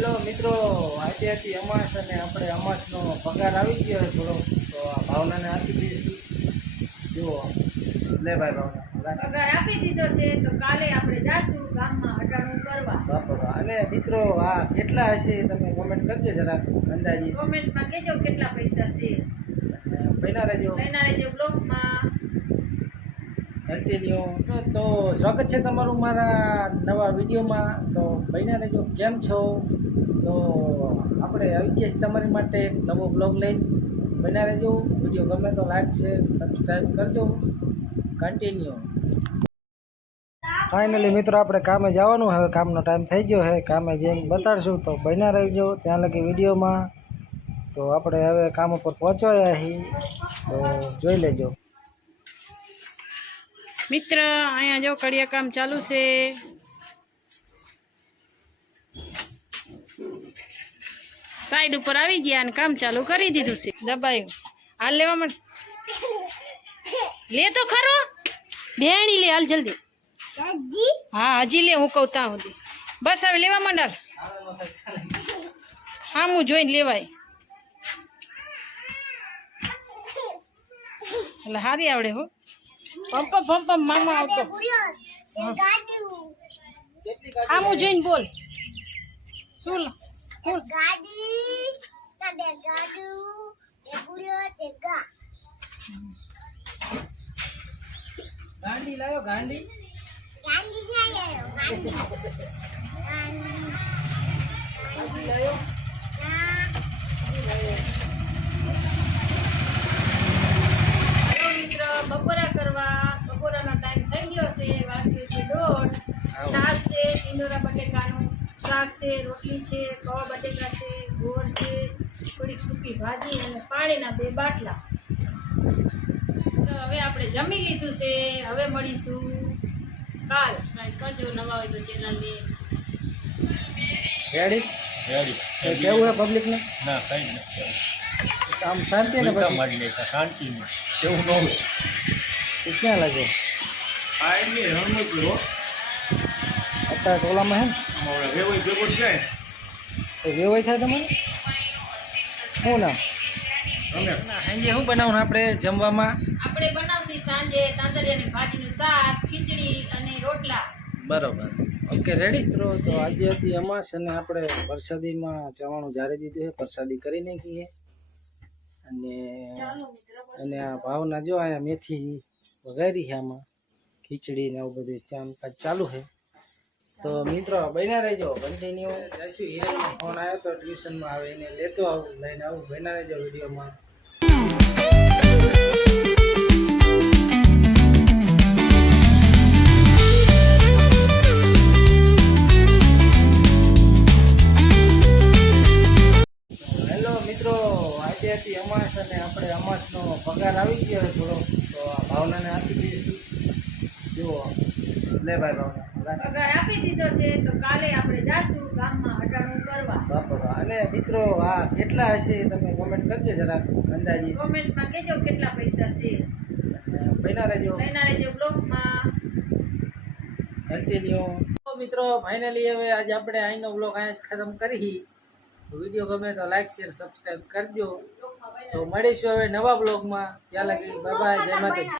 Hello મિત્રો, આથી અમાસ અને આપણે અમાસનો પગાર આવી ગયો થોડો, તો આ ભાવનાને આપી દઈશું. જુઓ, લે ભાઈ ભાવના પગાર આપી દીધો છે, તો કાલે આપણે જાશું ગામમાં હટાણું કરવા. બરાબર. અને મિત્રો આ કેટલા હશે તમે કોમેન્ટ કરજો જરાક અંદાજી. કોમેન્ટમાં કહેજો કેટલા પૈસા છે. બન્યા રહેજો બ્લોગમાં કન્ટિન્યુ. તો સ્વાગત છે તમારું મારા નવા વિડીયોમાં. તો બન્યા રહેજો. કેમ છો? તો આપણે આવી ગયા છીએ તમારી માટે એક નવો બ્લોગ લઈને. બન્યા રહેજો. વિડીયો ગમે તો લાઈક છે, સબસ્ક્રાઈબ કરજો. કન્ટિન્યુ. ફાઇનલી મિત્રો આપણે કામે જવાનું. હવે કામનો ટાઈમ થઈ ગયો છે. કામે જઈને બતાડશું. તો બન્યા રહેજો ત્યાં લગી વિડીયોમાં. તો આપણે હવે કામ ઉપર પહોંચવાયા છીએ, તો જોઈ લેજો. મિત્ર અહીંયા જો કડિયા કામ ચાલુ છે. સાઈડ ઉપર આવી ગયા અને કામ ચાલુ કરી દીધું છે. દબાયું. હાલ લેવા માંડ. લે તો ખરો. બેણી લે હાલ જલ્દી. હા હજી લે, હું કહું ત્યાં સુધી. બસ હવે લેવા માંડ હાલ. હા હું જોઈને લેવાય. એટલે હારી આવડે હો. પંપ પંપ મામા આવતો. હા હું જોઈને બોલ. શું ગાંડી લાયો, ગાંડી લાયો. બપોરા કરવા. બપોરાનો ટાઈમ થઈ ગયો છે. વાગ્યો છે 1:30. છાશ છે, ટીંડોરા બટેકાનું શાક છે, રોટલી છે, કવા બટેકા છે, ગોળ છે, થોડીક સૂકી ભાજી અને પાણીના 2 બાટલા. તો હવે આપણે જમી લીધું છે. હવે મળીશું કાલ. સાઈડ કરજો, નવા હોય તો ચેનલને. રેડી રેડી કેવું હે પબ્લિકને? ના કઈ નથી આમ શાંતિ ને ઉલટા બધી? મારી લેતા શાંતિ નહીં એવું ન હોય. એ ક્યાં લાગે આ એટલે રણમતપુર અત્યારે ટોલામાં હે ને? વેવાઈ ભેગો જાય તો વેવાય થાય તમારે શું ના રમેશ સાંજે શું બનાવવાનું આપણે જમવામાં? આપણે બનાવશું સાંજે તાંતરિયાની ભાજીનું શાક, ખીચડી અને રોટલા. બરોબર. ઓકે રેડી મિત્રો. તો આજે હતી અમાસ અને આપણે પ્રસાદીમાં જવાનું જારી દીધું છે. પ્રસાદી કરી નાખીએ. અને આ ભાવના જો અહીંયા મેથી વઘારી છે, આમાં ખીચડી ને આવું બધું કામકાજ ચાલુ છે. તો મિત્રો બન્યા રહેજો કન્ટિન્યુ. જઈશું. હિરેનનો ફોન આવ્યો તો ટ્યુશનમાં આવે એને લેતો આવું, લઈને આવું. બન્યા રહેજો વિડીયોમાં. હેલો મિત્રો, આજે હતી અમાસ અને આપણે અમાસનો પગાર આવી ગયો છે થોડો, તો આ ભાવનાને આપી દઈશું. જુઓ, લે ભાઈ ભાવના પગાર આપી દીધો છે, તો કાલે આપણે જાશું ગામમાં હટાણું કરવા. બરાબર. અને મિત્રો આ કેટલા હશે તમે કોમેન્ટ કરજો જરાક અંદાજી. કોમેન્ટમાં કહેજો કેટલા પૈસા છે. બન્યા રહેજો બ્લોગમાં કન્ટિન્યુ. તો મિત્રો ફાઇનલી હવે આજે આપણે અહીંનો બ્લોગ અહીંયા જ ખતમ કરી. વિડીયો ગમે તો લાઈક શેર સબસ્ક્રાઈબ કરજો. તો મળીશું હવે નવા બ્લોગમાં. ત્યાં લગી બાય બાય. જય માતા.